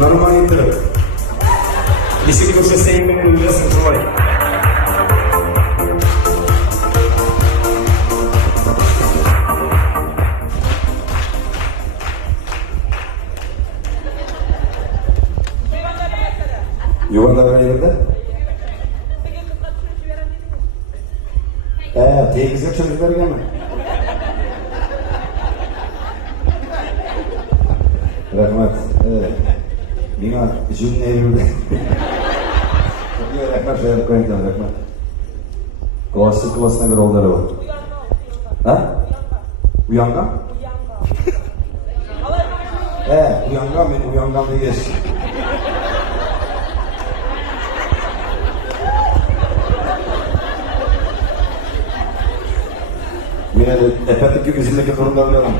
Нормально. Если кто-то сейминг ужасно желает. Yuvanlara yerде? Tegizga tushirib berganman. Rahmat. Menga jumni berdi. Rahmat, rahmat. Klasına göre oldular o. Ha? Uyangan? Uyangan, men uyangan deyiz. Men epetlik yüzündeki durumda bilemem.